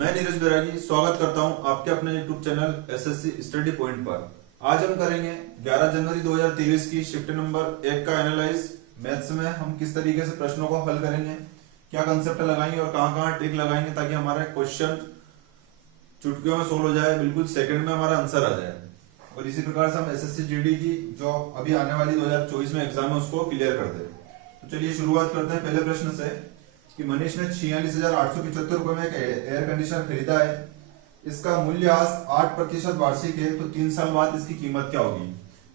मैं नीरज बैरागी स्वागत करता हूं आपके अपने YouTube channel SSC study point पर। आज हम करेंगे 11 जनवरी 2023 की शिफ्ट नंबर 1 का एनालाइज। मैथ्स में हम किस तरीके से प्रश्नों को हल करेंगे, क्या कंसेप्ट लगाएंगे और कहां ट्रिक लगाएंगे ताकि हमारा क्वेश्चन चुटकियों में सोल्व हो जाए, बिल्कुल सेकंड में हमारा आंसर आ जाए। और इसी प्रकार से हम एसएससी जीडी की जो अभी आने वाली 2024 में एग्जाम है उसको क्लियर कर दे। तो चलिए शुरुआत करते हैं पहले प्रश्न से कि मनीष ने 46,875 रुपए में एक एयर कंडीशनर खरीदा है। इसका मूल्यह्रास 8% वार्षिक है, तो 3 साल बाद इसकी कीमत क्या होगी।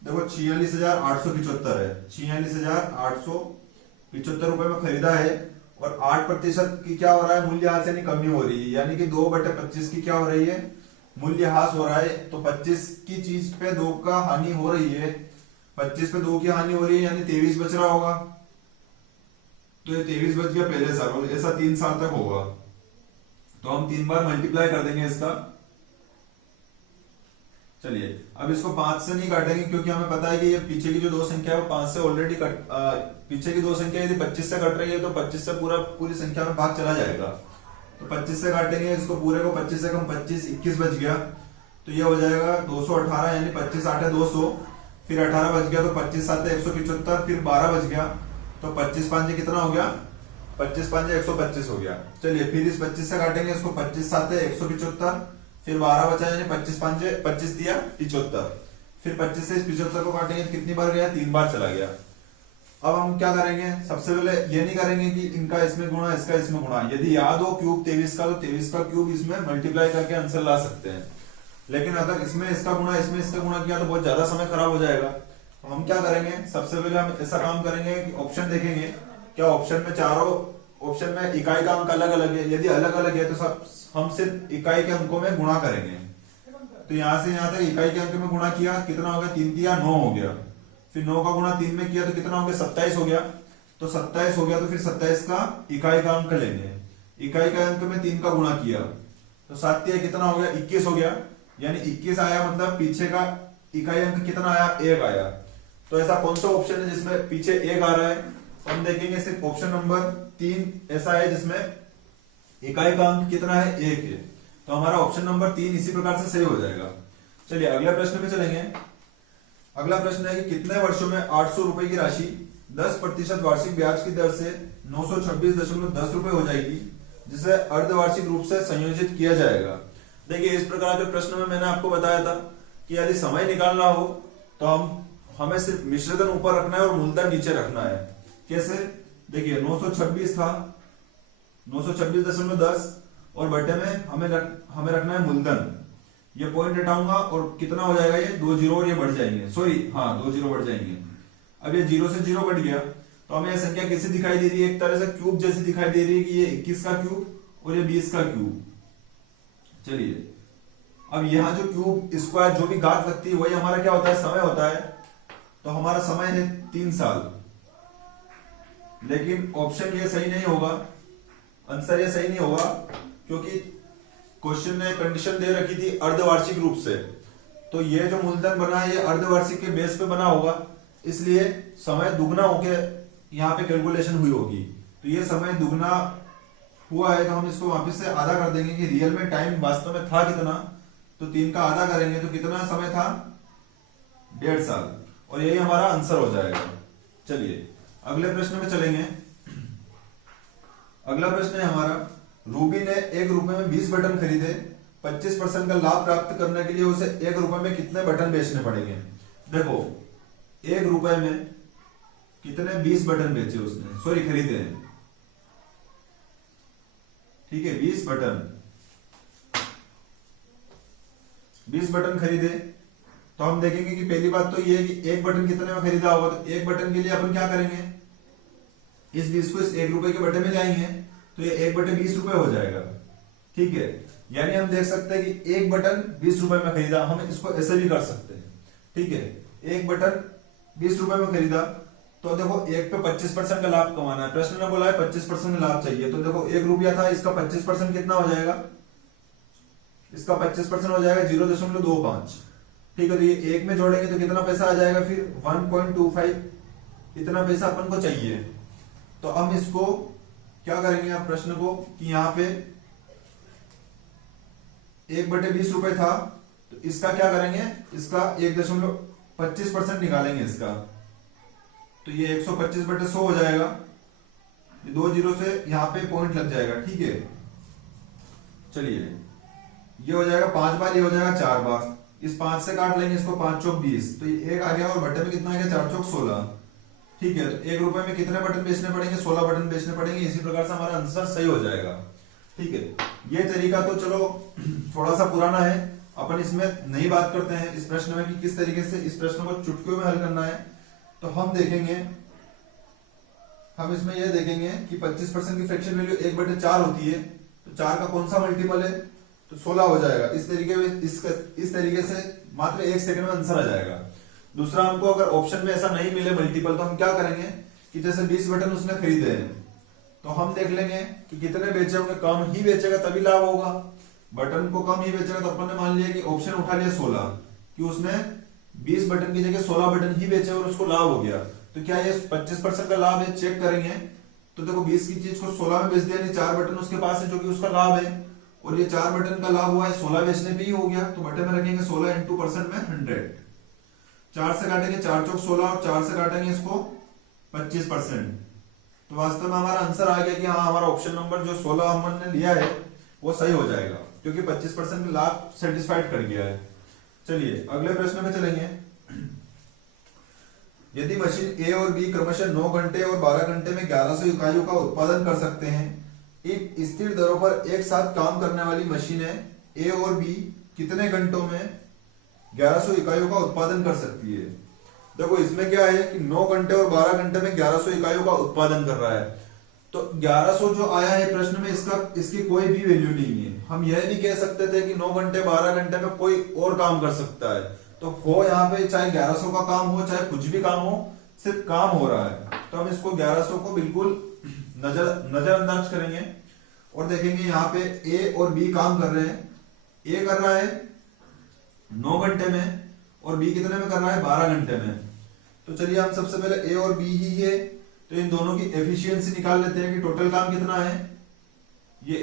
देखो 46,875 है, 46,875 रुपए में खरीदा है और 8% की क्या हो रहा है, मूल्यह्रास यानी कमी हो रही है, यानी कि 2/25 की क्या हो रही है, मूल्यह्रास हो रहा है। तो 25 की चीज पे 2 का हानि हो रही है, 25 पे 2 की हानि हो रही है यानी 23 बच रहा होगा। तो ये 23 बच गया पहले साल, और ऐसा 3 साल तक होगा। तो हम 3 बार मल्टीप्लाई कर देंगे इसका। चलिए अब इसको 5 से नहीं काटेंगे क्योंकि हमें पता है कि ये पीछे की जो 2 संख्या है वो 5 से ऑलरेडी पीछे की 2 संख्या यदि 25 से कट रही है तो 25 से पूरी संख्या में भाग चला जाएगा। तो 25 से काटेंगे इसको पूरे को, 25 से कम 25, 21 बच गया। तो ये हो जाएगा 218 यानी 25 8 200, फिर 18 बच गया तो 25 7 175, फिर 12 बच गया तो 25 5 कितना हो गया, 25 5 125 हो गया। चलिए फिर इस 25 से काटेंगे इसको, 25 7 175, फिर 12 बचा यानी 25 5 25 दिया 75, फिर 25 से इस 75 को काटेंगे तो कितनी बार गया, 3 बार चला गया। अब हम क्या करेंगे, सबसे पहले ये नहीं करेंगे कि इनका इसमें गुणा इसका इसमें गुणा, यदि याद हो क्यूब 23 का तो 23 का क्यूब इसमें मल्टीप्लाई करके आंसर ला सकते हैं। लेकिन अगर इसमें इसका गुणा इसमें इसका गुणा किया तो बहुत ज्यादा समय खराब हो जाएगा। तो हम क्या करेंगे, सबसे पहले हम ऐसा काम करेंगे कि ऑप्शन देखेंगे, क्या ऑप्शन में चारों ऑप्शन में इकाई का अंक अलग अलग है, यदि अलग अलग है तो सब हम सिर्फ इकाई के अंकों में गुणा करेंगे। तो यहां से यहां तक इकाई के अंक में गुणा किया, कितना हो गया, 3 किया 9 हो गया, फिर 9 का गुणा 3 में किया तो कितना हो गया, 27 हो गया। तो 27 हो गया तो फिर 27 का इकाई का अंक लेंगे, इकाई का अंक में 3 का गुणा किया तो 7 कितना हो गया, 21 हो गया, यानी 21 आया, मतलब पीछे का इकाई अंक कितना आया, 1 आया। तो ऐसा कौन सा ऑप्शन है जिसमें पीछे 1 आ रहा है, तो हम देखेंगे सिर्फ ऑप्शन नंबर 3 ऐसा है जिसमें इकाई का अंक कितना है, 1 है। तो हमारा ऑप्शन नंबर 3 इसी प्रकार से सही हो जाएगा। चलिए अगले प्रश्न पे चलेंगे। अगला प्रश्न है कि कितने वर्षों में 800 रुपए की राशि 10% वार्षिक ब्याज की दर से 926.10 रुपए हो जाएगी, जिसे अर्धवार्षिक रूप से संयोजित किया जाएगा। देखिए इस प्रकार के प्रश्न में मैंने आपको बताया था कि यदि समय निकालना हो तो हमें सिर्फ मिश्रधन ऊपर रखना है और मूलधन नीचे रखना है। कैसे, देखिए 926 था, 926.10 और बटे में हमें रखना है मूलधन। ये पॉइंट हटाऊंगा और कितना हो जाएगा, ये 2 जीरो और ये बढ़ जाएंगे, सॉरी हाँ 2 जीरो बढ़ जाएंगे। अब ये 0 से 0 बढ़ गया तो हमें यह संख्या कैसी दिखाई दे रही है, एक तरह से क्यूब जैसी दिखाई दे रही है कि ये 21 का क्यूब और ये 20 का क्यूब। चलिए अब यहाँ जो क्यूब स्क्वायर जो भी घात लगती है वही हमारा क्या होता है, समय होता है। तो हमारा समय है 3 साल, लेकिन ऑप्शन ये सही नहीं होगा, आंसर ये सही नहीं होगा क्योंकि क्वेश्चन ने कंडीशन दे रखी थी अर्धवार्षिक रूप से। तो ये जो मूलधन बना है ये अर्धवार्षिक के बेस पे बना होगा, इसलिए समय दुगना होके यहाँ पे कैलकुलेशन हुई होगी। तो ये समय दुगना हुआ है तो हम इसको वापस से आधा कर देंगे कि रियल में टाइम वास्तव में था कितना, तो 3 का आधा करेंगे तो कितना समय था, 1.5 साल, और यही हमारा आंसर हो जाएगा। चलिए अगले प्रश्न में चलेंगे। अगला प्रश्न है हमारा, रूबी ने 1 रुपए में 20 बटन खरीदे, 25% का लाभ प्राप्त करने के लिए उसे 1 रुपए में कितने बटन बेचने पड़ेंगे। देखो 1 रुपए में कितने 20 बटन बेचे उसने, सॉरी खरीदे हैं, ठीक है 20 बटन खरीदे। तो हम देखेंगे कि पहली बात तो ये है कि 1 बटन कितने में खरीदा होगा, तो 1 बटन के लिए अपन क्या करेंगे, इस 20 को इस 1 रुपए के बटे में लाएंगे तो ये 1/20 रुपए हो जाएगा, ठीक है। यानी हम देख सकते हैं कि 1 बटन 20 रुपए में खरीदा, हम इसको ऐसे भी कर सकते हैं, ठीक है। 1 बटन 20 रुपए में खरीदा तो देखो 1 पे 25% का लाभ कमाना है, प्रश्न ने बोला है 25% का लाभ चाहिए। तो देखो 1 रुपया था, इसका 25% कितना हो जाएगा, इसका 25% हो जाएगा 0.25, ठीक है। तो ये 1 में जोड़ेंगे तो कितना पैसा आ जाएगा, फिर 1.25, इतना पैसा अपन को चाहिए। तो हम इसको क्या करेंगे, आप प्रश्न को कि यहाँ पे 1/20 रुपए था, तो इसका क्या करेंगे, इसका 1.25% निकालेंगे इसका, तो ये 125/100 हो जाएगा। ये 2 जीरो से यहाँ पे पॉइंट लग जाएगा, ठीक है। चलिए ये हो जाएगा 5 बार, ये हो जाएगा 4 बार, इस 5 से काट लेंगे इसको, 5 चौक 20, तो ये 1 आ गया और बटन में कितना आ गया, 4 चौक 16, ठीक है। तो 1 रुपए में कितने बटन बेचने पड़ेंगे, 16 बटन बेचने पड़ेंगे। इसी प्रकार से हमारा आंसर सही हो जाएगा, ठीक है। ये तरीका तो चलो थोड़ा सा पुराना है, अपन इसमें नई बात करते हैं इस प्रश्न में कि किस तरीके से इस प्रश्न को चुटकियों में हल करना है। तो हम देखेंगे, हम इसमें यह देखेंगे कि 25% की फ्रैक्शन वैल्यू 1/4 होती है, तो 4 का कौन सा मल्टीपल है, तो 16 हो जाएगा। इस तरीके से मात्र 1 सेकंड में आंसर आ जाएगा। दूसरा, हमको अगर ऑप्शन में ऐसा नहीं मिले मल्टीपल, तो हम क्या करेंगे कि जैसे 20 बटन उसने खरीदे हैं, तो हम देख लेंगे कि कितने बेचे होंगे, कम ही बेचेगा तभी लाभ होगा। बटन को कम ही बेचेगा, तो अपन ने मान लिया कि ऑप्शन उठा लिया 16, कि उसने 20 बटन की जगह 16 बटन ही बेचे और उसको लाभ हो गया। तो क्या ये 25% का लाभ है, चेक करेंगे। तो देखो 20 की चीज को 16 में बेच दिया, नहीं 4 बटन उसके पास है जो कि उसका लाभ है, और ये 4 बटन का लाभ हुआ है 16 बेचने पे ही हो गया। तो बटन में रखेंगे 16 इंटू परसेंट में 100, 4 से काटेंगे 4 चौक 16 और 4 से काटेंगे इसको 25%। तो वास्तव में हमारा आंसर आ गया कि हाँ, हमारा ऑप्शन नंबर जो 16 हमने लिया है वो सही हो जाएगा, क्योंकि 25% लाभ सेटिस्फाइड कर गया है। चलिए अगले प्रश्न में चलेंगे। यदि मशीन ए और बी क्रमशः 9 घंटे और 12 घंटे में 1100 इकाइयों का उत्पादन कर सकते हैं, एक स्थिर दरों पर एक साथ काम करने वाली मशीनें ए और बी कितने घंटों में 1100 इकाइयों का उत्पादन कर सकती है। देखो इसमें क्या है कि 9 घंटे और 12 घंटे में 1100 इकाइयों का उत्पादन कर रहा है, तो 1100 जो आया है प्रश्न में, इसकी कोई भी वैल्यू नहीं है। हम यह भी कह सकते थे कि 9 घंटे 12 घंटे में कोई और काम कर सकता है, तो हो यहाँ पे चाहे 1100 का काम हो चाहे कुछ भी काम हो, सिर्फ काम हो रहा है, तो हम इसको 1100 को बिल्कुल नजरअंदाज करेंगे और देखेंगे यहाँ पे ए और बी काम कर रहे हैं। ए कर रहा है 9 घंटे में और बी कितने में कर रहा है, 12 घंटे में। तो चलिए हम सबसे पहले ए और बी ही है, तो इन दोनों की एफिशिएंसी निकाल लेते हैं कि टोटल काम कितना है। ये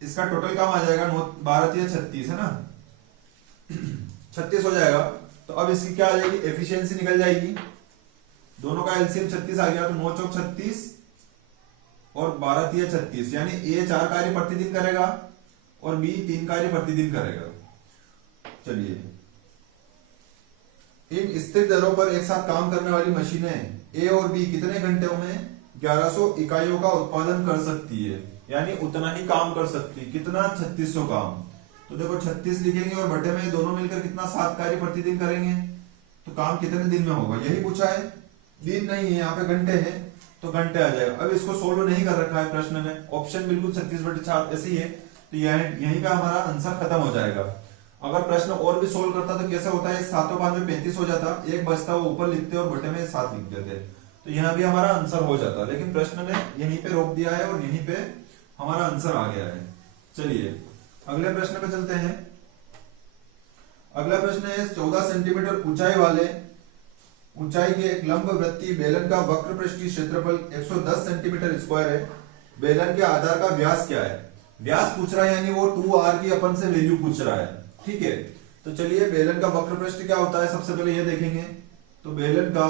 इसका टोटल काम आ जाएगा 12 या 36 है ना 36 हो जाएगा। तो अब इसकी क्या आ जाएगी, एफिशिएंसी निकल जाएगी। दोनों का एलसीएम 36 आ गया, तो 9 चौक 36 और 12 या 36, यानी ए 4 कार्य प्रतिदिन करेगा और बी 3 कार्य प्रतिदिन करेगा। चलिए, इन स्थिर दरों पर एक साथ काम करने वाली मशीनें ए और बी कितने घंटों में 1100 इकाइयों का उत्पादन कर सकती है, यानी उतना ही काम कर सकती है। कितना, 3600 काम। तो देखो 36 लिखेंगे और बटे में दोनों मिलकर कितना 7 कार्य प्रतिदिन करेंगे, तो काम कितने दिन में होगा, यही पूछा है। दिन नहीं है यहाँ पे, घंटे हैं, तो घंटे आ जाएगा। अब इसको सोल्व नहीं कर रखा है प्रश्न में, ऑप्शन बिल्कुल 36/4 ऐसे ही है, तो यहीं पे हमारा आंसर खत्म हो जाएगा। अगर प्रश्न और भी सोल्व करता तो कैसे होता है, 7 और 5 में 35 हो जाता, एक बचता वो ऊपर लिखते और बटे में 7 लिख देते, तो यहाँ भी हमारा आंसर हो जाता। लेकिन प्रश्न ने यहीं पे रोक दिया है और यहीं पे हमारा आंसर आ गया है। चलिए अगले प्रश्न पे चलते हैं। अगला प्रश्न है 14 सेंटीमीटर ऊंचाई के एक लंब वृत्तीय बेलन का वक्र पृष्ठीय क्षेत्रफल 110 सेंटीमीटर स्क्वायर है। बेलन के आधार का व्यास क्या है, व्यास पूछ रहा है, यानी वो 2r की अपन से वैल्यू पूछ रहा है, ठीक है। तो चलिए बेलन का वक्र पृष्ठ क्या होता है, सबसे पहले ये देखेंगे। तो बेलन का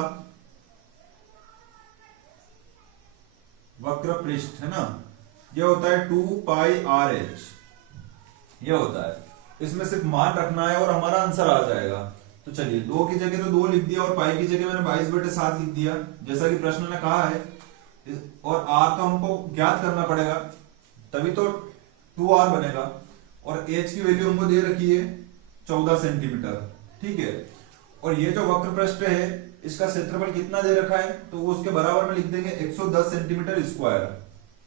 वक्र पृष्ठ है ना, ये होता है 2πrh, ये होता है। इसमें सिर्फ मान रखना है और हमारा आंसर आ जाएगा। तो चलिए 2 की जगह तो 2 लिख दिया और पाई की जगह मैंने 22/7 लिख दिया, जैसा कि प्रश्न ने कहा है। और r तो हमको ज्ञात करना पड़ेगा, तभी तो 2r बनेगा। और h की वैल्यू हमको दे रखी है 14 सेंटीमीटर, ठीक है। और ये जो वक्र पृष्ठ है इसका क्षेत्रफल कितना दे रखा है, तो वो उसके बराबर में लिख देंगे 110 सेंटीमीटर स्क्वायर।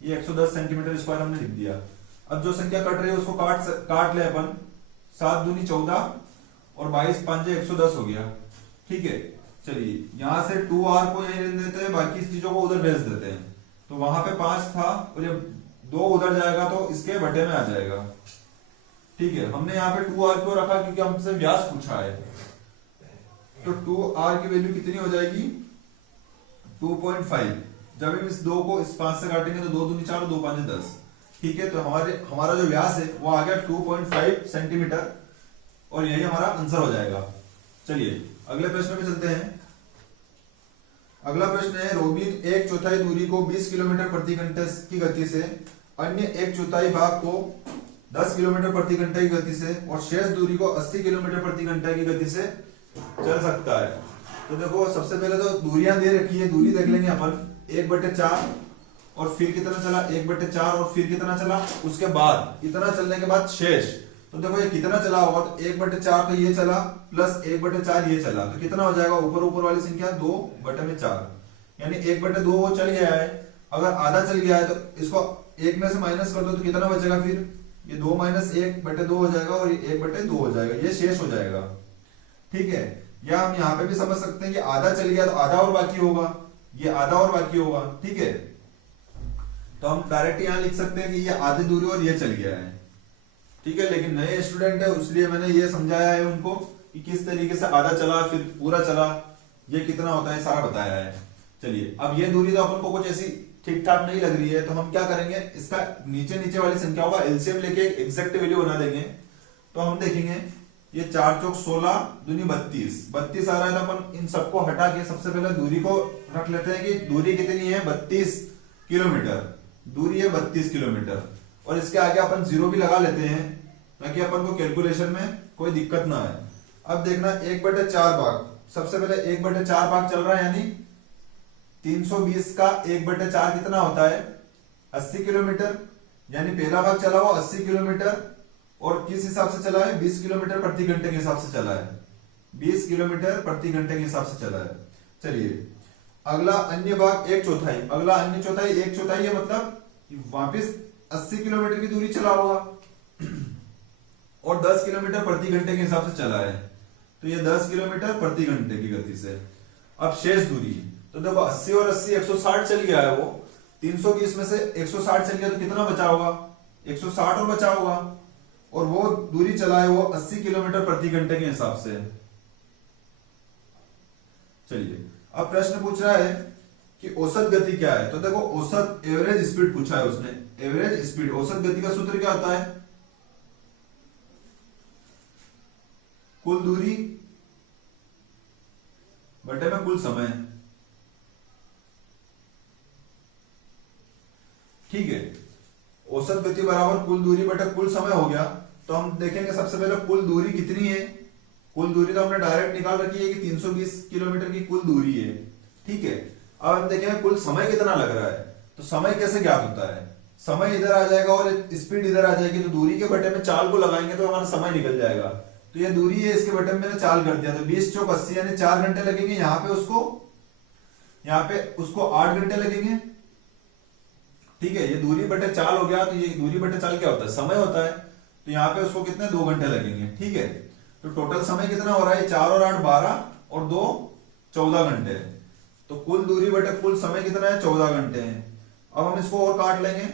ये 110 सेंटीमीटर स्क्वायर हमने लिख दिया। अब जो संख्या कट रही है उसको काट ले अपन, 7 दूनी 14 और 22 5 110 हो गया, ठीक है। चलिए यहां से 2r को यहीं रहने देते हैं, बाकी चीजों को उधर भेज देते हैं। तो वहां पे 5 था और जब 2 उधर जाएगा तो इसके बटे में आ जाएगा, ठीक है। हमने यहाँ पे 2r क्यों रखा, क्योंकि हमसे व्यास पूछा है। तो 2r की वैल्यू कितनी हो जाएगी, 2.5। जब हम इस 2 को इस 5 से काटेंगे तो 2 दूनी 4 2 5 10, ठीक है, तो हमारा जो व्यास है वो आ गया 2.5 सेंटीमीटर और यही हमारा आंसर हो जाएगा। चलिए अगले प्रश्न पे चलते हैं। अगला प्रश्न है, रोबिन 1/4 दूरी को 20 किलोमीटर प्रति घंटे की गति से, अन्य 1/4 भाग को 10 किलोमीटर प्रति घंटे की गति से और शेष दूरी को 80 किलोमीटर प्रति घंटे की गति से चल सकता है। तो देखो सबसे पहले तो दूरियां दे रखी है, दूरी देख लेंगे अपन। 1/4 और फिर कितना चला 1/4 और फिर कितना चला, उसके बाद इतना चलने के बाद शेष। तो देखो ये कितना चला होगा, तो 1/4 तो ये चला प्लस 1/4 ये चला, तो कितना हो जाएगा ऊपर वाली संख्या 2/4, यानी 1/2 वो चल गया है। अगर आधा चल गया है तो इसको 1 में से माइनस कर दो तो कितना बचेगा, फिर ये 2 - 1/2 हो जाएगा और ये 1/2 हो जाएगा, ये शेष हो जाएगा। ठीक है, या हम यहाँ पे भी समझ सकते हैं कि आधा चल गया तो आधा और बाकी होगा, ये आधा और बाकी होगा। ठीक है, तो हम डायरेक्ट यहाँ लिख सकते हैं कि ये आधी दूरी और ये चल गया है। ठीक है, लेकिन नए स्टूडेंट है इसलिए मैंने ये समझाया है उनको कि किस तरीके से आधा चला फिर पूरा चला, ये कितना होता है सारा बताया है। चलिए अब ये दूरी तो अपन को कुछ ऐसी ठीक ठाक नहीं लग रही है, तो हम क्या करेंगे, इसका नीचे वाली संख्याओं का एलसीएम लेके एग्जैक्ट वैल्यू बना देंगे। तो हम देखेंगे ये 4 चौक 16 दूनी 32 आ रहा है, तो अपन इन सबको हटा के सबसे पहले दूरी को रख लेते हैं कि दूरी कितनी है 32 किलोमीटर, दूरी है 32 किलोमीटर और इसके आगे अपन 0 भी लगा लेते हैं ताकि अपन को कैलकुलेशन में कोई दिक्कत ना आए। अब देखना 1/4 भाग, सबसे पहले 1/4 भाग चल रहा है, यानी 320 का 1/4 कितना होता है 80 किलोमीटर, यानी पहला भाग चला वो 80 किलोमीटर और किस हिसाब से चला है 20 किलोमीटर प्रति घंटे के हिसाब से चला है, 20 किलोमीटर प्रति घंटे के हिसाब से चला है। चलिए अगला अन्य भाग 1/4, अगला अन्य चौथाई 1/4 है, मतलब वापिस 80 किलोमीटर की दूरी चला होगा और 10 किलोमीटर प्रति घंटे के हिसाब से चला है, तो ये 10 किलोमीटर प्रति घंटे की गति से। अब शेष दूरी, तो देखो 80 और 80 160 चल गया है, वो 320 में से 160 चल गया तो कितना बचा होगा 160 और बचा होगा, और वो दूरी चला है वो 80 किलोमीटर प्रति घंटे के हिसाब से। चलिए अब प्रश्न पूछ रहा है कि औसत गति क्या है, तो देखो औसत एवरेज स्पीड पूछा है उसने, एवरेज स्पीड। औसत गति का सूत्र क्या होता है, कुल दूरी बटे में कुल समय। ठीक है, औसत गति बराबर कुल दूरी बटे कुल समय हो गया। तो हम देखेंगे सबसे पहले कुल दूरी कितनी है, कुल दूरी तो हमने डायरेक्ट निकाल रखी है कि 320 किलोमीटर की कुल दूरी है। ठीक है, अब हम देखेंगे कुल समय कितना लग रहा है, तो समय कैसे ज्ञात होता है, समय इधर आ जाएगा और स्पीड इधर आ जाएगी, तो दूरी के बटे में चाल को लगाएंगे तो हमारा समय निकल जाएगा। तो ये दूरी है, इसके बटे में मैंने चाल कर दिया, तो 20 चौक 80 यानी 4 घंटे लगेंगे, यहाँ पे उसको 8 घंटे लगेंगे। ठीक है, ये दूरी बटे चाल हो गया, तो ये दूरी बटे चाल क्या होता है समय होता है, तो यहाँ पे उसको कितने 2 घंटे लगेंगे। ठीक है, तो टोटल समय कितना हो रहा है 4 और 8 12 और 2 14 घंटे, तो कुल दूरी बटे कुल समय कितना है 14 घंटे है। अब हम इसको और काट लेंगे,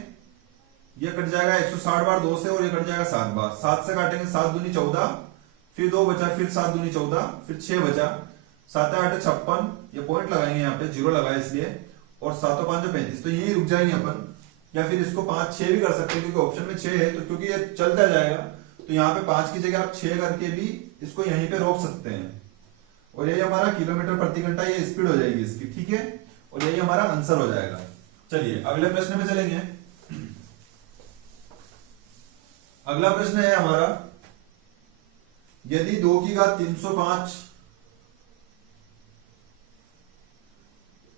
ये कट जाएगा 160 बार 2 से और ये कट जाएगा 7 बार, 7 से काटेंगे 7 दूनी 14, फिर 2 बचा, फिर 7 दूनी 14, फिर 6 बचा, 7 8 56, ये पॉइंट लगाएंगे यहाँ पे 0 लगाए इसलिए, और 7 5 35, तो यही रुक जाएंगे अपन, या फिर इसको 5 6 भी कर सकते हैं क्योंकि ऑप्शन में 6 है, तो क्योंकि ये चलता जाएगा तो यहाँ पे 5 की जगह आप 6 करके भी इसको यहीं पे रोक सकते हैं, और यही हमारा किलोमीटर प्रति घंटा ये स्पीड हो जाएगी इसकी। ठीक है, और यही हमारा आंसर हो जाएगा। चलिए अगले प्रश्न में चलेंगे। अगला प्रश्न है हमारा, यदि 2 की घात 305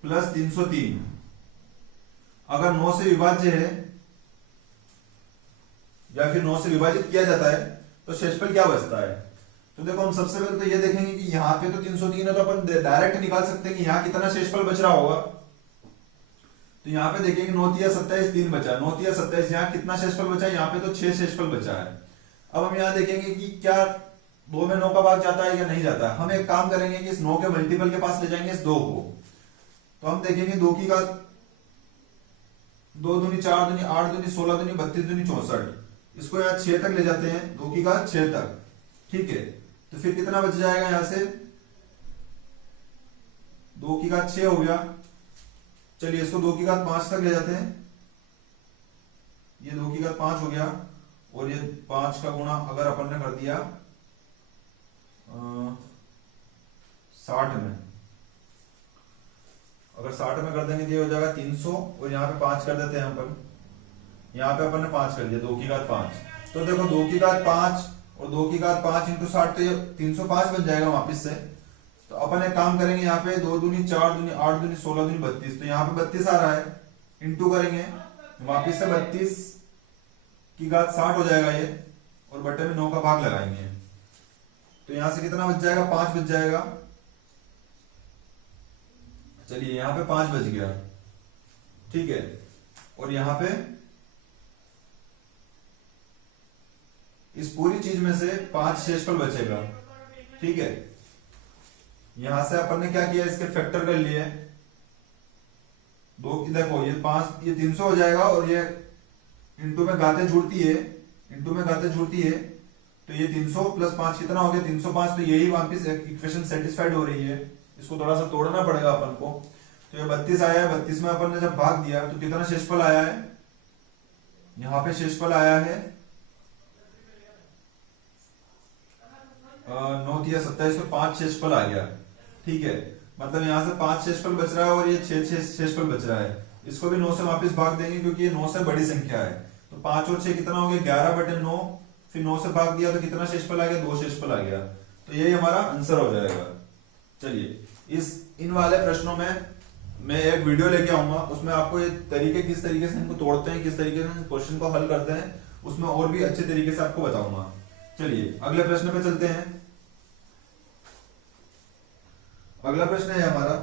प्लस 303 अगर 9 से विभाज्य है या फिर 9 से विभाजित किया जाता है तो शेषफल क्या बचता है। तो देखो हम सबसे पहले तो ये देखेंगे कि यहाँ पे तो 303 है, तो अपन डायरेक्ट निकाल सकते हैं कि यहाँ कितना शेषफल बच रहा होगा। तो यहाँ पे देखेंगे 9 3 27 3 बचा, 9 3 27, यहाँ कितना शेषफल बचा है, यहाँ पे तो 6 शेषफल बचा है। अब हम यहाँ देखेंगे कि क्या 2 में 9 का भाग जाता है या नहीं जाता है। हम एक काम करेंगे कि इस 9 के मल्टीपल के पास ले जाएंगे इस 2 को, तो हम देखेंगे 2 की घात 2 दूनी 4 दूनी 8 दूनी 16 दूनी 32 दूनी 64, इसको यहाँ 6 तक ले जाते हैं, 2 की घात 6 तक। ठीक है, तो फिर कितना बच जाएगा यहां से 2 की घात 6 हो गया। चलिए इसको 2 की घात 5 तक ले जाते हैं, ये 2 की घात 5 हो गया, और ये 5 का गुणा अगर अपन ने कर दिया 60 में, अगर 60 में कर देंगे तो ये हो जाएगा 300, और यहाँ पे 5 कर देते हैं अपन, यहाँ पे अपन ने 5 कर दिया, 2 की घात 5। तो देखो 2 की घात 5 और 2 की घात 5 इंटू 60, तो ये 305 बन जाएगा वापिस से। तो अपन एक काम करेंगे, यहाँ पे 2 दूनी 4 दूनी 8 दूनी 16 दूनी 32, तो यहाँ पे 32 आ रहा है, इंटू करेंगे वापिस से 32 की घात 60 हो जाएगा ये, और बटे में 9 का भाग लगाएंगे, तो यहां से कितना बच जाएगा, 5 बच जाएगा। चलिए यहाँ पे 5 बच गया, ठीक है, और यहाँ पे इस पूरी चीज में से 5 शेषफल बचेगा, ठीक है। यहां से अपन ने क्या किया, इसके फैक्टर कर लिए, देखो ये 5 ये 300 हो जाएगा, और ये इंटू में घातें जुड़ती है, इंटू में घातें जुड़ती है, तो ये 300 प्लस 5 कितना हो गया, 305। तो यही वापस इक्वेशन सेटिस्फाइड हो रही है, इसको थोड़ा सा तोड़ना पड़ेगा अपन को। तो ये 32 आया है, 32 में अपन ने जब भाग दिया तो कितना शेषफल आया है, यहाँ पे शेषफल आया है 9 या 27, तो 5 शेषफल आ गया, ठीक है। मतलब यहाँ से 5 शेषफल बच रहा है, और ये 6 शेषफल बच रहा है, इसको भी 9 से वापस भाग देंगे क्योंकि ये 9 से बड़ी संख्या है। तो 5 और 6 कितना हो गया, 11/9, फिर 9 से भाग दिया तो कितना शेषफल आ गया, 2 शेषफल आ गया, तो यही हमारा आंसर हो जाएगा। चलिए इन वाले प्रश्नों में मैं एक वीडियो लेके आऊंगा, उसमें आपको ये तरीके किस तरीके से इनको तोड़ते हैं, किस तरीके से क्वेश्चन को हल करते हैं, उसमें और भी अच्छे तरीके से आपको बताऊंगा। चलिए अगले प्रश्न पे चलते हैं। अगला प्रश्न है हमारा,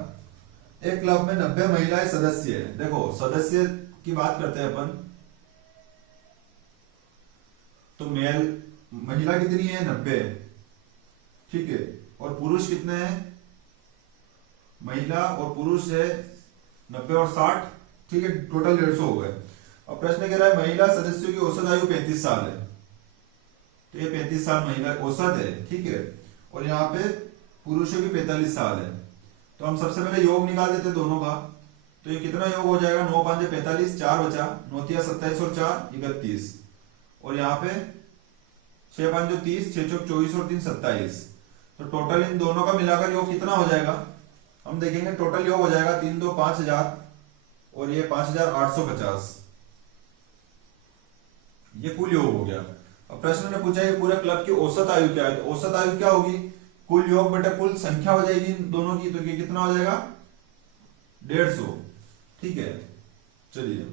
एक क्लब में 90 महिलाएं सदस्य है। देखो सदस्य की बात करते हैं अपन, तो महिला कितनी है, 90, ठीक है, और पुरुष कितने हैं, महिला और पुरुष है 90 और 60, ठीक है, टोटल 150 हो गए। अब प्रश्न कह रहा है महिला सदस्यों की औसत आयु 35 साल है, तो ये 35 साल महिला औसत है, ठीक है, और यहाँ पे पुरुषों की 45 साल है। तो हम सबसे पहले योग निकाल देते दोनों का, तो ये कितना योग हो जाएगा, 9 5 45, 4 बचा, 9 3 27 और 4 31, और यहाँ पे 6 5 30, 6 4 24 और 3 27। तो टोटल इन दोनों का मिलाकर योग कितना हो जाएगा, हम देखेंगे टोटल योग हो जाएगा 3 2 5000, और ये 5850, ये कुल योग हो गया। अब प्रश्न ने पूछा ये पूरे क्लब की औसत आयु क्या है, तो औसत आयु क्या होगी, कुल योग बटे कुल संख्या हो जाएगी इन दोनों की, तो ये कितना हो जाएगा 150, ठीक है। चलिए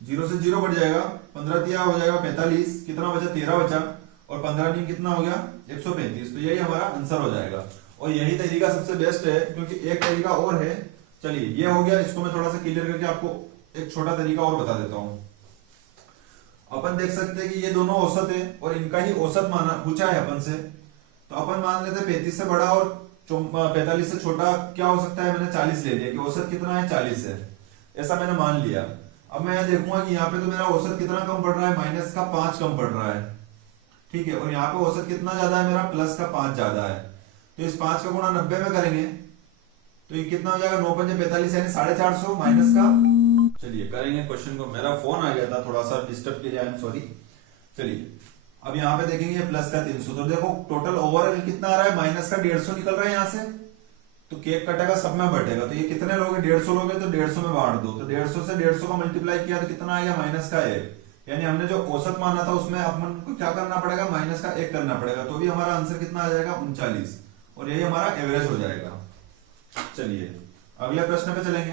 0 से 0 बढ़ जाएगा, 15 दिया हो जाएगा 45, कितना बचा 13 बचा, और 15 नहीं कितना हो गया 135, तो यही हमारा आंसर हो जाएगा। और यही तरीका सबसे बेस्ट है, क्योंकि एक तरीका और है। चलिए ये हो गया, इसको मैं थोड़ा सा क्लियर करके आपको एक छोटा तरीका और बता देता हूं। अपन देख सकते हैं कि ये दोनों औसत है, और इनका ही औसत माना पूछा है अपन से, तो अपन मान लेते हैं 35 से बड़ा और 45 से छोटा क्या हो सकता है, मैंने 40 ले लिया कि औसत कितना है 40 है, ऐसा मैंने मान लिया। अब मैं यह देखूंगा कि यहाँ पे तो मेरा औसत कितना कम पड़ रहा है, -5 कम पड़ रहा है, ठीक है, और यहाँ पे औसत कितना ज्यादा है मेरा, +5 ज्यादा है। तो इस 5 का गुणा 90 में करेंगे तो ये कितना हो जाएगा, 9 5 45 यानी 450 माइनस का, चलिए करेंगे क्वेश्चन को, मेरा फोन आ गया था थोड़ा सा डिस्टर्ब के लिए, आई एम सॉरी। चलिए अब यहाँ पे देखेंगे प्लस का 300, तो देखो टोटल ओवरऑल कितना आ रहा है, -150 निकल रहा है यहाँ से, तो केक कटेगा सब में बटेगा, तो ये कितने लोगे 150 लोगे, तो 150 में बांट दो, तो 150 से 150 का मल्टीप्लाई किया तो कितना आएगा -1, यानी हमने जो औसत माना था उसमें अपन को क्या करना पड़ेगा, -1 करना पड़ेगा, तो भी हमारा आंसर कितना आ जाएगा 39, और यही हमारा एवरेज हो जाएगा। चलिए अगले प्रश्न पे चलेंगे।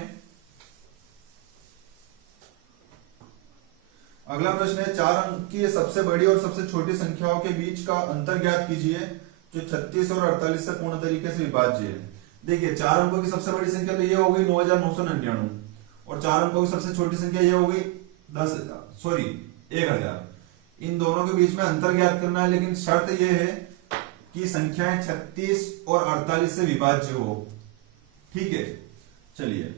अगला प्रश्न है 4 अंक की सबसे बड़ी और सबसे छोटी संख्याओं के बीच का अंतर ज्ञात कीजिए जो 36 और 48 से पूर्ण तरीके से विभाज्य है। देखिए 4 अंकों की सबसे बड़ी संख्या तो ये हो गई 9999, और 4 अंकों की सबसे छोटी संख्या ये हो गई 1000। इन दोनों के बीच में अंतर ज्ञात करना है, लेकिन शर्त यह है कि संख्याएं 36 और 48 से विभाज्य हो, ठीक है। चलिए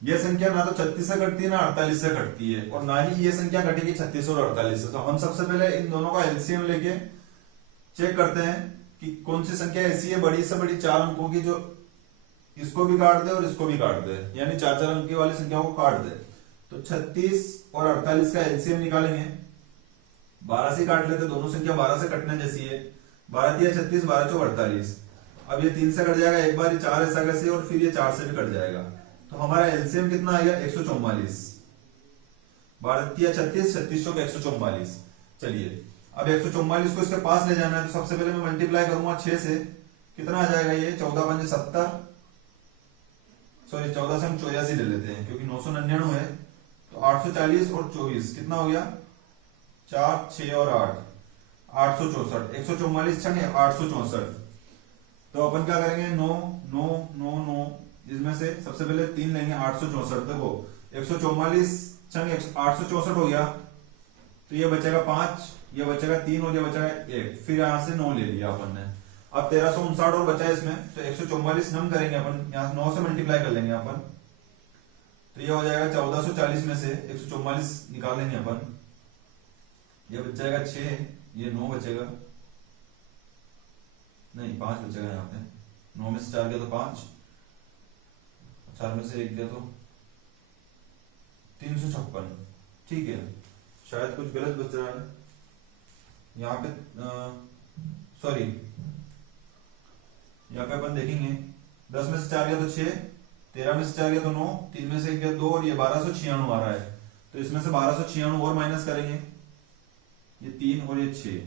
यह संख्या ना तो 36 से कटती है ना 48 से कटती है, और ना ही ये संख्या कटेगी 36 और 48 से। तो हम सबसे पहले इन दोनों का एलसीएम लेके चेक करते हैं कि कौन सी संख्या ऐसी है बड़ी से बड़ी 4 अंकों की जो इसको भी काट दे और इसको भी काट दे, यानी 4-4 अंक वाली संख्याओं को काट दे। तो 36 और 48 का एलसीएम निकालेंगे। 12 से काट लेते, दोनों संख्या 12 से कटने जैसी है। 12 दिया 36, 12 चौक 48। अब ये 3 से कट जाएगा एक बार, ये 4 ऐसा कैसे, और फिर ये 4 से भी कट जाएगा। तो हमारा एलसीएम कितना आ गया 144। 12 दिया 36, 36 चौक 144। चलिए अब 144 को इसके पास ले जाना है, तो सबसे पहले मैं मल्टीप्लाई करूंगा 6 से। कितना आ जाएगा ये 14 5 70, सॉरी 14 से हम 84 ले लेते हैं क्योंकि 999 है। तो 840 और 24 कितना हो गया 4 6 और 8 864। 144 छंग 864। तो अपन क्या करेंगे 9 9 9 9, इसमें से सबसे पहले 3 लेंगे 864। देखो 144 छंग 864 हो गया, तो ये बचेगा 5, ये बचेगा 3 और ये बचेगा 1। फिर यहां से 9 ले लिया अपन ने। अब 1359 और बचा है इसमें, तो 144 नम करेंगे अपन, यहाँ 9 से मल्टीप्लाई कर लेंगे अपन। तो ये हो जाएगा 1440 में से 144 निकालेंगे अपन, ये बच जाएगा 6, ये 9 बचेगा, नहीं 5 बचेगा यहाँ पे। 9 में से 4 गया तो 5, 4 में से 1 गया तो 356। ठीक है, शायद कुछ गलत बच रहा है यहाँ पे, सॉरी यहाँ पे अपन देखेंगे 10 में से 4 गया तो 6, 13 में से 4 गया तो 9, 3 में से 1 गया 2 और ये 1296 आ रहा है। तो इसमें से 1296 और माइनस करेंगे, ये 3 और ये 6,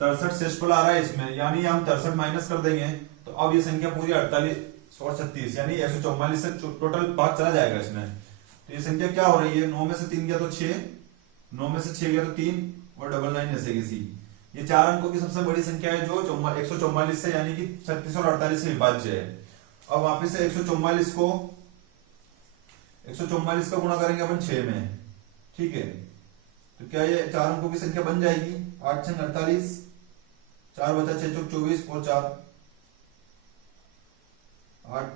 63 शेषफल आ रहा है इसमें, यानी हम 63 माइनस कर देंगे। तो अब ये संख्या पूरी 48 और 36, यानी 144 से टोटल भाग चला जाएगा इसमें। तो ये संख्या क्या हो रही है, 9 में से 3 गया तो 6, 9 में से 6 गया तो 3 और 99 ऐसे किसी। ये 4 अंकों की सबसे बड़ी संख्या है जो 144 से यानी कि 36 और 48 से विभाज्य है। अब वापिस से 144 का गुणा करेंगे अपन 6 में। ठीक है, तो क्या ये 4 अंकों की संख्या बन जाएगी 8 6 48, 4 बचा 6 चौक 24 और 4 8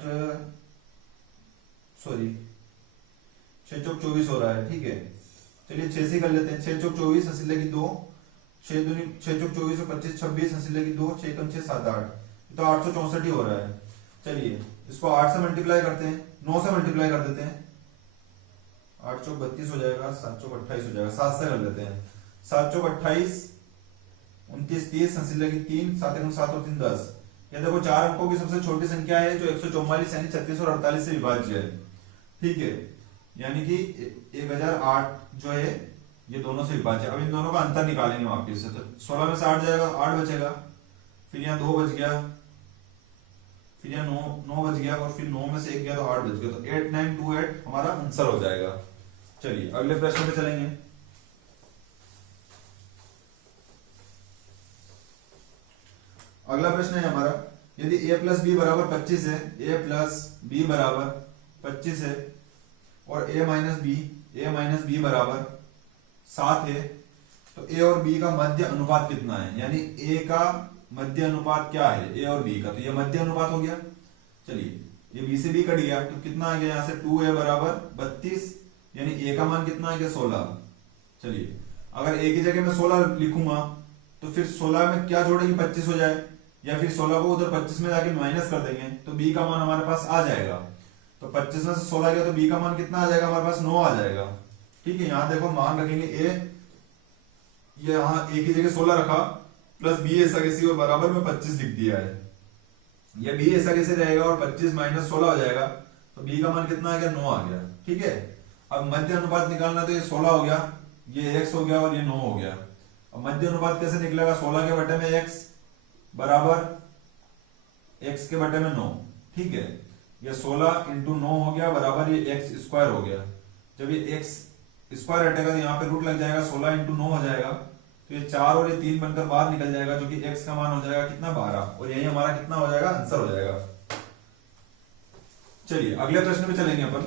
सॉरी 6 चौक 24 हो रहा है। ठीक है, चलिए 6 से कर लेते हैं। 6 चौक 24 हंसी लगी 2, 6 चौक 24 और 25 26 हंसी लगी 2, 6 कम 6 7 8, तो 864 ही हो रहा है। चलिए इसको 8 से मल्टीप्लाई करते हैं, 9 से मल्टीप्लाई कर देते हैं। 8 चौक 32 हो जाएगा, 7 चौक 28 हो जाएगा। 7 से कर लेते हैं, 7 चौक 28, 29 30 हंसी लगी 3, 7 1 7 और 3 10। ये देखो 4 अंकों की सबसे छोटी संख्या है जो 144 यानी 36 और 48 से विभाज्य है। ठीक है, यानी कि 1008 जो है ये दोनों से विभाज्य। अब इन दोनों का अंतर निकालेंगे वापिस से, तो 16 में से 8 जाएगा, 8 बचेगा, फिर यहाँ 2 बच गया, फिर यहाँ 9 बच गया और फिर 9 में से 1 गया तो 8 बच गया। तो 8928 हमारा आंसर हो जाएगा। चलिए अगले प्रश्न पे चलेंगे। अगला प्रश्न है हमारा, यदि a प्लस बी बराबर 25 है, a प्लस बी बराबर 25 है और a माइनस बी बराबर 7 है, तो a और b का मध्य अनुपात कितना है, यानी a का मध्य अनुपात क्या है a और b का, तो ये मध्य अनुपात हो गया। चलिए ये b से b कट गया, तो कितना आ गया यहाँ से 2a बराबर 32, यानी a का मान कितना आ गया 16। चलिए अगर a की जगह मैं 16 लिखूंगा तो फिर 16 में क्या जोड़ेंगे 25 हो जाए, या फिर 16 को उधर 25 में जाके माइनस कर देंगे तो b का मान हमारे पास आ जाएगा। तो 25 में से 16 गया तो b का मान कितना आ जाएगा हमारे पास 9 आ जाएगा। ठीक है, यहाँ देखो मान रखेंगे a, ये यहाँ a की जगह 16 रखा प्लस b ऐसा कैसे और बराबर में 25 लिख दिया है। ये b ऐसा कैसे रहेगा और 25 माइनस 16 हो जाएगा, तो b का मान कितना आ गया 9 आ गया। ठीक है, अब मध्य अनुपात निकालना, तो ये 16 हो गया, ये x हो गया और ये 9 हो गया। अब मध्य अनुपात कैसे निकलेगा, 16 के बटे में x बराबर x के बटे में 9। ठीक है, ये 16 इंटू 9 हो गया बराबर ये x स्क्वायर हो गया। जब ये x स्क्वायर हटेगा तो यहाँ पे रूट लग जाएगा, 16 इंटू 9 हो जाएगा, तो ये 4 और ये 3 बनकर बाहर निकल जाएगा, जो कि x का मान हो जाएगा कितना 12, और यही हमारा कितना हो जाएगा आंसर हो जाएगा। चलिए अगले प्रश्न पे चलेंगे अपन।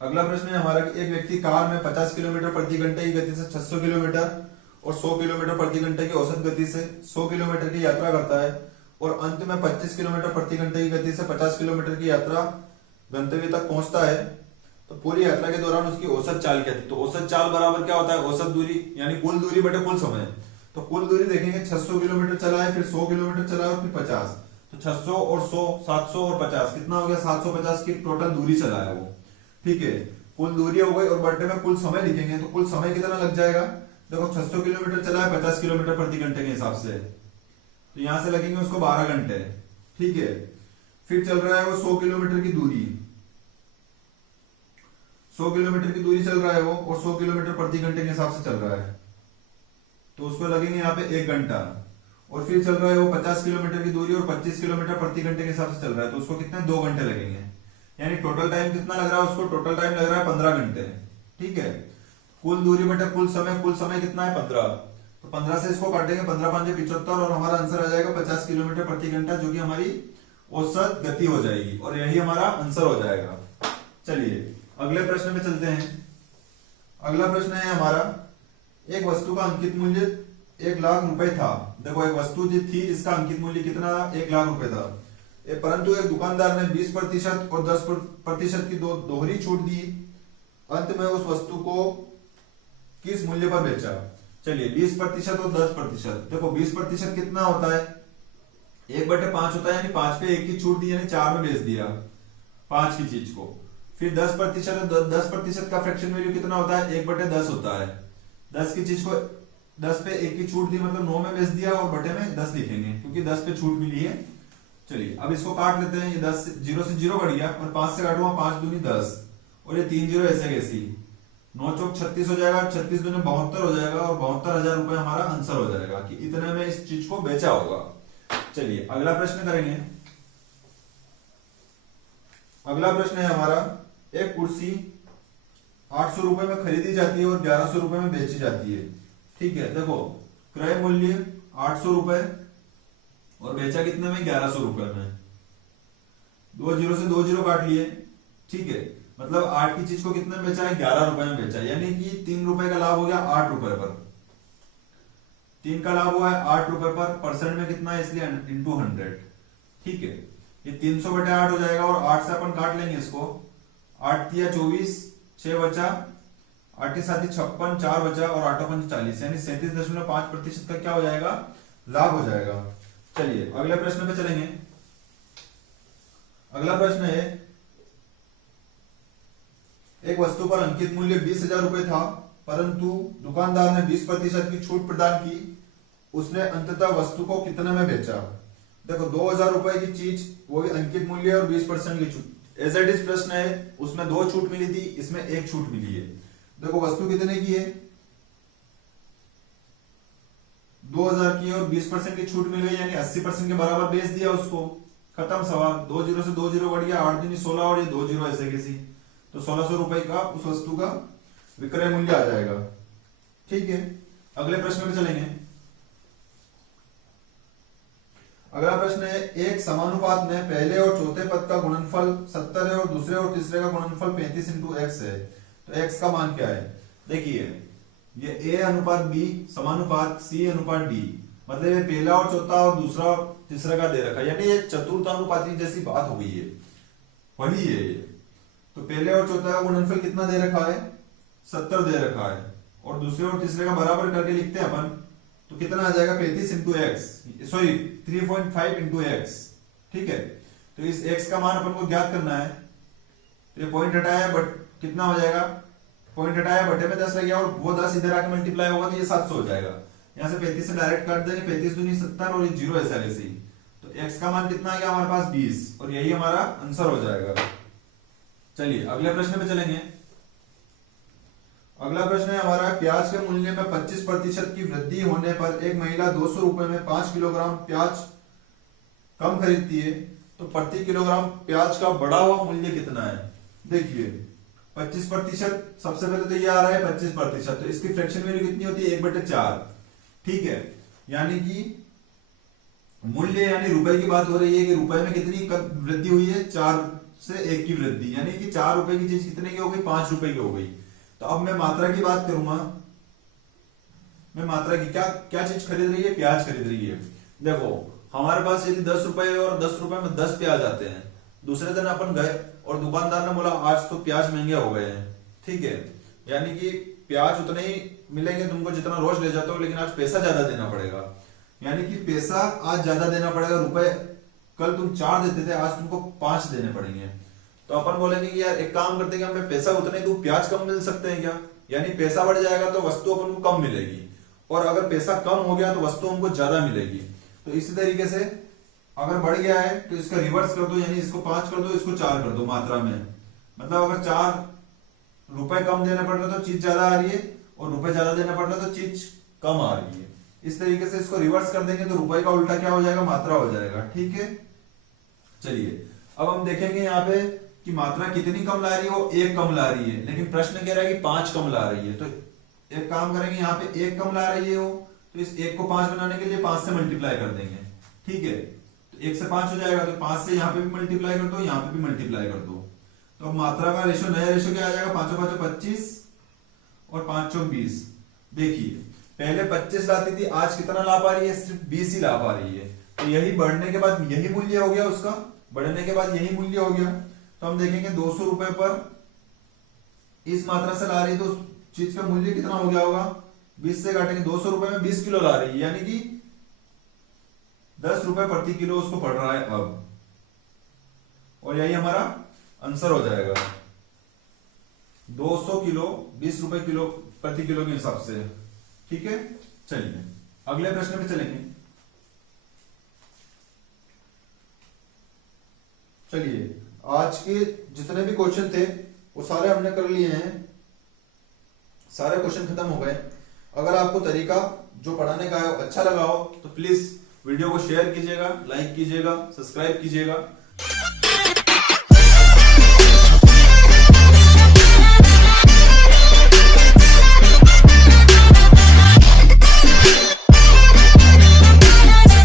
अगला प्रश्न है हमारा कि एक व्यक्ति कार में 50 किलोमीटर प्रति घंटे की गति से 600 किलोमीटर और 100 किलोमीटर प्रति घंटे की औसत गति से 100 किलोमीटर की यात्रा करता है और अंत में 25 किलोमीटर प्रति घंटे की गति से 50 किलोमीटर की यात्रा गंतव्य तक पहुंचता है। तो पूरी यात्रा के दौरान उसकी औसत चाल क्या थी, तो औसत चाल बराबर क्या होता है औसत दूरी, यानी कुल दूरी बटे कुल समय। तो कुल दूरी देखेंगे 600 किलोमीटर चला है, फिर 100 किलोमीटर चला है और फिर 50, तो 600 और 100, 700 और 50 कितना हो गया, 750 की टोटल दूरी चला है वो। ठीक है, कुल दूरी हो गई और बटे में कुल समय लिखेंगे, तो कुल समय कितना लग जाएगा, देखो 600 किलोमीटर चला है 50 किलोमीटर प्रति घंटे के हिसाब से, तो यहां से लगेंगे उसको 12 घंटे। ठीक है, फिर चल रहा है वो 100 किलोमीटर की दूरी, 100 किलोमीटर की दूरी चल रहा है वो, और 100 किलोमीटर प्रति घंटे के हिसाब से चल रहा है, तो उसको लगेंगे यहाँ पे 1 घंटा। और फिर चल रहा है वो 50 किलोमीटर की दूरी और 25 किलोमीटर प्रति घंटे के हिसाब से चल रहा है, तो उसको कितने 2 घंटे लगेंगे, यानी टोटल टाइम कितना लग रहा है उसको, टोटल टाइम लग रहा है 15 घंटे। ठीक है, कुल दूरी बटे कुल समय कितना है 15, तो 15 से इसको काटेंगे, 15 5 75 और हमारा आंसर आ जाएगा 50 किलोमीटर प्रति घंटा, जो कि हमारी औसत गति हो जाएगी और यही हमारा आंसर हो जाएगा। चलिए अगले प्रश्न पे चलते हैं। अगला प्रश्न है हमारा, एक वस्तु का अंकित मूल्य 1 लाख रुपए था। देखो एक वस्तु जो थी इसका अंकित मूल्य कितना, 1 लाख रुपए था, परंतु एक दुकानदार ने 20% और 10% की दोहरी छूट दी। अंत में उस वस्तु को किस मूल्य पर बेचा। चलिए 20% और 10%, देखो 20% कितना होता है, 1/5 होता है, यानी 5 पे 1 की छूट दी, यानी 4 में बेच दिया 5 की चीज को। फिर 10%, 10% का फ्रैक्शन वैल्यू कितना होता है, 1/10 होता है। 10 की चीज को 10 पे 1 की छूट दी, मतलब 9 में बेच दिया, और बटे में 10 लिखेंगे क्योंकि 10 पे छूट मिली है। चलिए अब इसको काट लेते हैं, ये 10 0 से 0 कट गया, और 5 से काटूंगा, 5 दूनी 10, और ये 3 0 ऐसे कैसी, 9 चौक 36 हो जाएगा, 36 दूनी 72 हो जाएगा, और 72,000 रुपए हमारा आंसर हो जाएगा कि इतने में इस चीज को बेचा होगा। चलिए अगला प्रश्न करेंगे। अगला प्रश्न है हमारा, एक कुर्सी 800 रुपए में खरीदी जाती है और 1100 रुपए में बेची जाती है। ठीक है, देखो क्रय मूल्य 800 रुपए और बेचा कितने में, 1100 रुपए में। 2 0 से 2 0 काट लिए। ठीक है, मतलब 8 की चीज को कितने में बेचा है, 11 रुपए में बेचा, यानी कि 3 रुपए का लाभ हो गया 8 रुपए पर। 3 का लाभ हुआ है 8 रुपए पर, परसेंट में कितना है इसलिए इंटू 100। ठीक है, ये 300/8 हो जाएगा, और 8 से अपन काट लेंगे इसको, 8 तिया 24, 6 बचा, 8 7 56, 4 बचा, और 8 5 40, यानी 37.5% का क्या हो जाएगा, लाभ हो जाएगा। चलिए अगले प्रश्न पे चलेंगे। अगला प्रश्न है, एक वस्तु पर अंकित मूल्य 20,000 रुपए था, परंतु दुकानदार ने 20% की छूट प्रदान की। उसने अंततः वस्तु को कितने में बेचा। देखो 2,000 रुपए की चीज, वो भी अंकित मूल्य और 20% की छूट, एज इट इज प्रश्न है, उसमें 2 छूट मिली थी, इसमें 1 छूट मिली है। देखो वस्तु कितने की है, 2,000 की, और 20% की छूट मिल गई, यानी 80% के बराबर बेच दिया उसको, खत्म सवाल। 2 0 से 2 0 बढ़ गया, 8 दूनी 16, और ये 2 0 ऐसे कैसी, तो 1600 रुपए का उस वस्तु का विक्रय मूल्य आ जाएगा। ठीक है, अगले प्रश्न में चलेंगे। अगला प्रश्न है, एक समानुपात में पहले और चौथे पद का गुणनफल 70 है और दूसरे और तीसरे का गुणनफल 35 × x है, तो x का मान क्या है। देखिए ये a अनुपात b समानुपात c अनुपात d, मतलब ये पहला और चौथा और दूसरा और तीसरा का दे रखा है, यानी ये चतुर्थानुपाती जैसी बात हो गई है, वही है ये। तो पहले और चौथा का गुणनफल कितना दे रखा है, 70 दे रखा है, और दूसरे और तीसरे का बराबर करके लिखते हैं अपन, तो कितना आ जाएगा 35 × x, सॉरी 3.5 × x। ठीक है, तो इस x का मान अपन को ज्ञात करना है, तो ये पॉइंट हटाया, बट कितना हो जाएगा, पॉइंट हटाया बटे में 10 लग गया, और वो 10 इधर आके मल्टीप्लाई होगा तो ये 700 हो जाएगा। यहाँ से 35 से डायरेक्ट काट देंगे, 35 दूनी 70, और ये 0 ऐसा वैसे ही, तो x का मान कितना आ गया हमारे पास 20, और यही हमारा आंसर हो जाएगा। चलिए अगले प्रश्न पे चलेंगे। अगला प्रश्न है हमारा, प्याज के मूल्य में 25% की वृद्धि होने पर एक महिला 200 रुपए में 5 किलोग्राम प्याज कम खरीदती है, तो प्रति किलोग्राम प्याज का बढ़ा हुआ मूल्य कितना है। देखिए 25%, सबसे पहले तो ये आ रहा है 25%, तो इसकी फ्रैक्शन वैल्यू कितनी होती है, 1/4। ठीक है, यानी कि मूल्य यानी रुपए की बात हो रही है कि रुपए में कितनी वृद्धि हुई है, 4 से 1 की वृद्धि, यानी कि 4 रुपए की चीज कितने की हो गई, 5 रुपए की हो गई। तो अब मैं मात्रा की बात करूंगा, मैं मात्रा की क्या क्या चीज खरीद रही है, प्याज खरीद रही है। देखो हमारे पास यदि 10 रुपए और 10 रुपए में 10 प्याज आते हैं, दूसरे दिन अपन गए और दुकानदार ने बोला आज तो प्याज महंगे हो गए हैं। ठीक है, यानी कि प्याज उतने ही मिलेंगे तुमको जितना रोज ले जाते हो, लेकिन आज पैसा ज्यादा देना पड़ेगा, यानी कि पैसा आज ज्यादा देना पड़ेगा, रुपए कल तुम 4 देते थे, आज तुमको 5 देने पड़ेंगे। तो अपन बोलेंगे कि यार एक काम करते हैं कि हमें पैसा उतने तो प्याज कम मिल सकते हैं क्या, यानी पैसा बढ़ जाएगा तो वस्तु अपन को कम मिलेगी, और अगर पैसा कम हो गया तो वस्तु हमको ज्यादा मिलेगी। तो इसी तरीके से अगर बढ़ गया है तो इसका रिवर्स कर दो, यानी इसको 5 कर दो, इसको 4 कर दो मात्रा में। मतलब अगर 4 रुपए कम देने पड़ रहे तो चीज ज्यादा आ रही है, और रुपए ज्यादा देने पड़ रहे तो चीज कम आ रही है। इस तरीके से इसको रिवर्स कर देंगे तो रुपए का उल्टा क्या हो जाएगा, मात्रा हो जाएगा। ठीक है, चलिए अब हम देखेंगे यहाँ पे कि मात्रा कितनी कम ला रही है, वो 1 कम ला रही है, लेकिन प्रश्न कह रहा है कि 5 कम ला रही है। तो एक काम करेंगे, यहाँ पे 1 कम ला रही है वो, तो इस 1 को 5 बनाने के लिए 5 से मल्टीप्लाई कर देंगे। ठीक है, तो 1 से 5 हो जाएगा, तो 5 से यहाँ पे भी मल्टीप्लाई कर दो, यहाँ पे भी मल्टीप्लाई कर दो। तो अब मात्रा का रेशो, नया रेशो क्या आ जाएगा, 5 5 25 और 5 20। देखिए पहले 25 लाती थी, आज कितना ला पा रही है, सिर्फ 20 ही ला पा रही है। तो यही बढ़ने के बाद यही मूल्य हो गया उसका, बढ़ने के बाद यही मूल्य हो गया। तो हम देखेंगे 200 रुपए पर इस मात्रा से ला रही है, तो उस चीज का मूल्य कितना हो गया होगा, 20 से काटेंगे, 200 रुपए में 20 किलो ला रही है, यानी कि 10 रुपए प्रति किलो उसको पड़ रहा है अब, और यही हमारा आंसर हो जाएगा। 200 किलो 20 रुपए किलो प्रति किलो के हिसाब से। ठीक है, चलिए अगले प्रश्न पे चलेंगे। चलिए आज के जितने भी क्वेश्चन थे वो सारे हमने कर लिए हैं, सारे क्वेश्चन खत्म हो गए। अगर आपको तरीका जो पढ़ाने का है अच्छा लगा हो तो प्लीज वीडियो को शेयर कीजिएगा, लाइक कीजिएगा, सब्सक्राइब कीजिएगा।